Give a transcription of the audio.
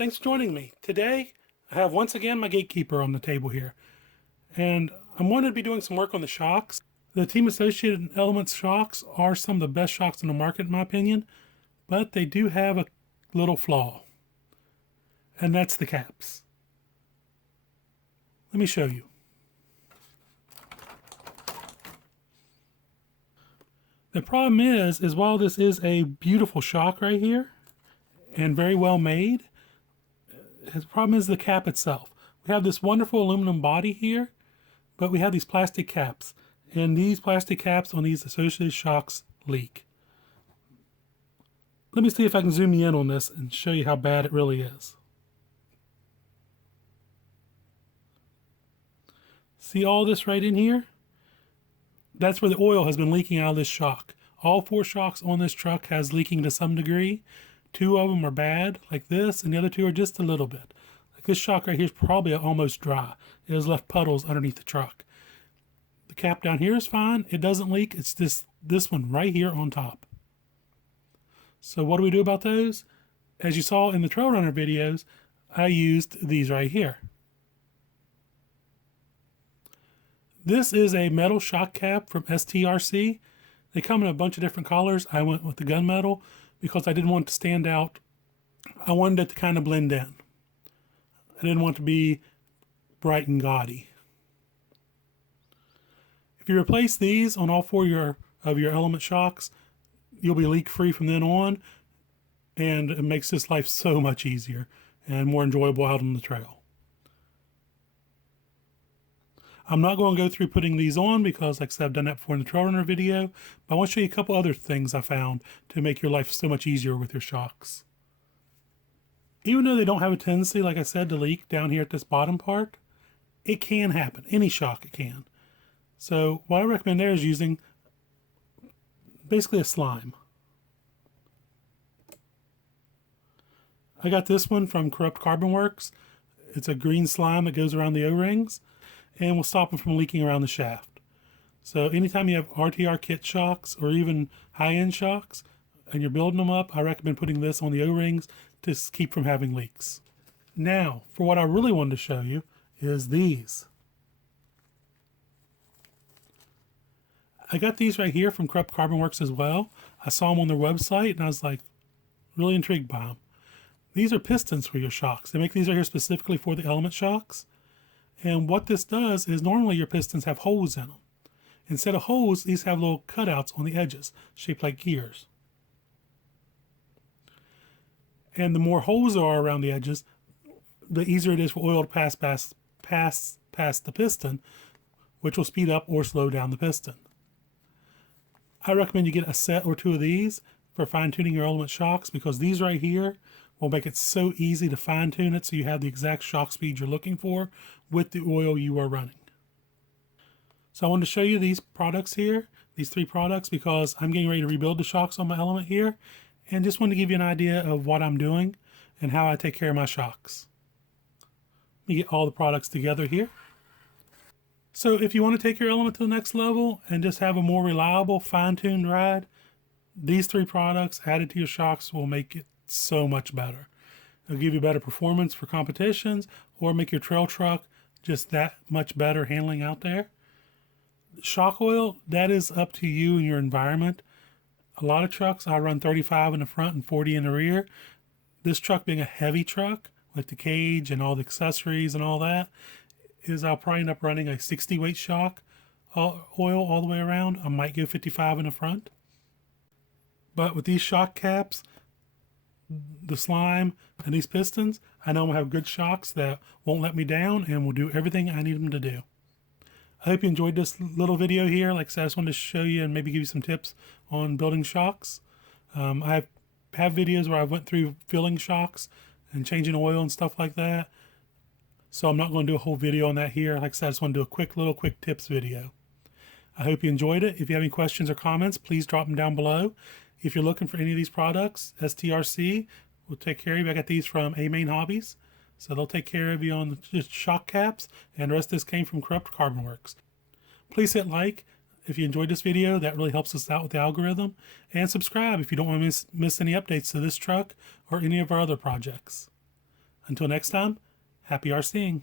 Thanks for joining me. Today, I have once again my Gatekeeper on the table here. And I'm going to be doing some work on the shocks. The Team Associated Elements shocks are some of the best shocks in the market in my opinion, but they do have a little flaw. And that's the caps. Let me show you. The problem is while this is a beautiful shock right here, and very well made, the problem is the cap itself. We have this wonderful aluminum body here, but we have these plastic caps. And these plastic caps on these associated shocks leak. Let me see if I can zoom you in on this and show you how bad it really is. See all this right in here? That's where the oil has been leaking out of this shock. All 4 shocks on this truck has leaking to some degree. 2 of them are bad, like this, and the other 2 are just a little bit. Like this shock right here is probably almost dry. It has left puddles underneath the truck. The cap down here is fine. It doesn't leak. It's this one right here on top. So what do we do about those? As you saw in the Trail Runner videos, I used these right here. This is a metal shock cap from STRC. They come in a bunch of different colors. I went with the gunmetal because I didn't want it to stand out. I wanted it to kind of blend in. I didn't want it to be bright and gaudy. If you replace these on all 4 of your element shocks, you'll be leak free from then on, and it makes this life so much easier and more enjoyable out on the trail. I'm not going to go through putting these on because, like I said, I've done that before in the Trail Runner video, but I want to show you a couple other things I found to make your life so much easier with your shocks. Even though they don't have a tendency, like I said, to leak down here at this bottom part, it can happen. Any shock it can. So what I recommend there is using basically a slime. I got this one from Corrupt Carbon Works. It's a green slime that goes around the O-rings and will stop them from leaking around the shaft. So anytime you have RTR kit shocks or even high-end shocks and you're building them up, I recommend putting this on the O-rings to keep from having leaks. Now, for what I really wanted to show you is these. I got these right here from Corrupt Carbon Works as well. I saw them on their website and I was like really intrigued by them. These are pistons for your shocks. They make these right here specifically for the element shocks. And what this does is normally your pistons have holes in them. Instead of holes, these have little cutouts on the edges, shaped like gears. And the more holes there are around the edges, the easier it is for oil to pass past the piston, which will speed up or slow down the piston. I recommend you get a set or 2 of these for fine-tuning your element shocks because these right here will make it so easy to fine-tune it so you have the exact shock speed you're looking for with the oil you are running. So I wanted to show you these products here, these 3 products, because I'm getting ready to rebuild the shocks on my element here, and just wanted to give you an idea of what I'm doing and how I take care of my shocks. Let me get all the products together here. So if you want to take your element to the next level and just have a more reliable, fine-tuned ride, these 3 products added to your shocks will make it so much better. It'll give you better performance for competitions or make your trail truck just that much better handling out there. Shock oil, that is up to you and your environment. A lot of trucks, I run 35 in the front and 40 in the rear. This truck being a heavy truck with the cage and all the accessories and all that, is I'll probably end up running a 60 weight shock oil all the way around. I might go 55 in the front. But with these shock caps, the slime, and these pistons, I know I'm going to have good shocks that won't let me down and will do everything I need them to do. I hope you enjoyed this little video here. Like I said, I just wanted to show you and maybe give you some tips on building shocks. I have videos where I went through filling shocks and changing oil and stuff like that. So I'm not going to do a whole video on that here. Like I said, I just want to do a quick tips video. I hope you enjoyed it. If you have any questions or comments, please drop them down below. If you're looking for any of these products, STRC will take care of you. I got these from A-Main Hobbies. So they'll take care of you on the shock caps, and the rest of this came from Corrupt Carbon Works. Please hit like if you enjoyed this video. That really helps us out with the algorithm. And subscribe if you don't want to miss any updates to this truck or any of our other projects. Until next time, happy RCing.